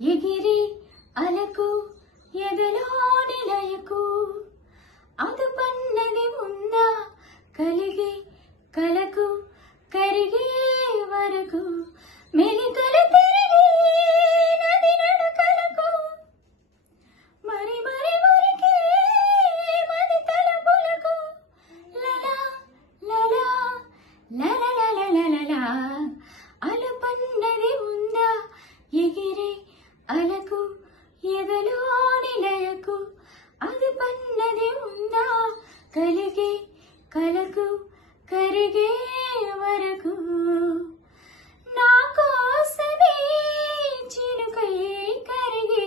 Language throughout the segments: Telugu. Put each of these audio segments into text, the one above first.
ఎగిరి అలకు ఎదలోని లయకు అదుపన్నది ఉందా కలిగే కలకు కరిగే వరకు మెలికలు తిరిగి నది నడకలకు మరి మరి మురికే మది తలపులకు లలా లలా లలలలలలలా అలుపన్నది ఉందా ఎగిరే అలకు ఎదలోని లయకు అది పన్నది ఉందా కలిగే కలకు కరిగే వరకు నా కోసమే చిలుకై కరిగే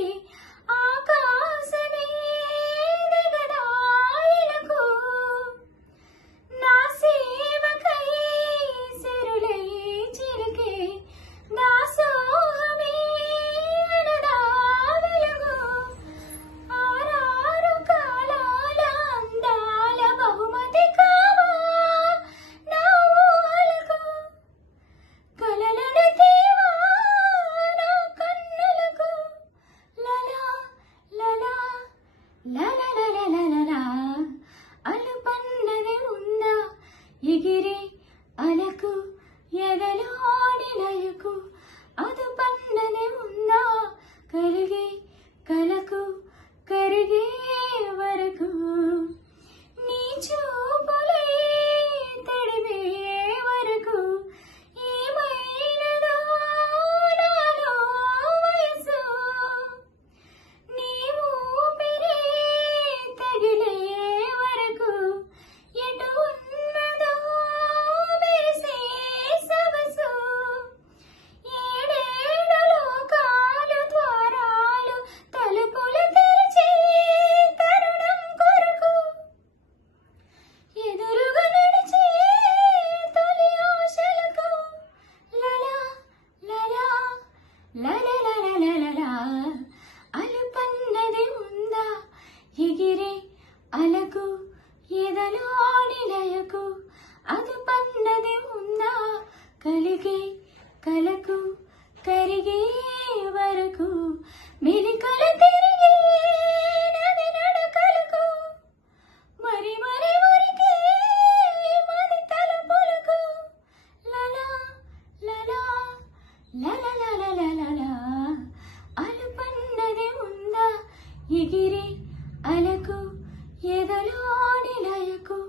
ఆకాశమే దిగదాయిలకు నా సేవకై సిరులై చిలికే దాసోహమే అనదాదులకు ఆరారు కాలాల అందాల బహుమతి కావా నా ఊహలకు కలలను తేవా నా కన్నులకు లలా లలా లలలలలలా అలుపన్నది ఉందా ఎగిరే అలకు ఎదలోని లయకు అదుపన్నది ఉందా కరిగే కలకు కరిగే వరకు నీ చూపులే తడివే వరకు ఏమైనదో నాలో వయసు నీ ఊపిరే తగిలే వరకు ఎటు ఉన్నదో మెరిసే సొగసు ఏడేడు లోకాలు ద్వారాలు తలుపులు తెరిచే తరుణం కొరకు ఎదురుగా నడిచే తొలి ఆశలకు లలా లలా లలలలలలా అలుపన్నది ఉందా ఎగిరే అలకు ఎదలోని లయకు అదుపన్నది ఉందా కలిగే కలకు కరిగే వరకు మెలికలు తిరిగి నది నడకలకు మరి మరి మురికే మది తలపులకు లలా లలా లలలలలలా అలుపన్నది ఉందా ఎగిరే అలకు ఎదలోని లయకు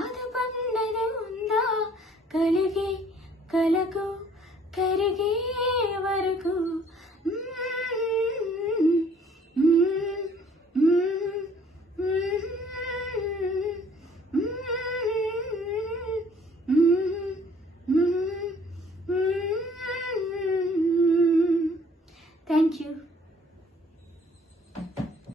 అదుపన్నది ఉందా కలిగే కలకు కరిగే వరకు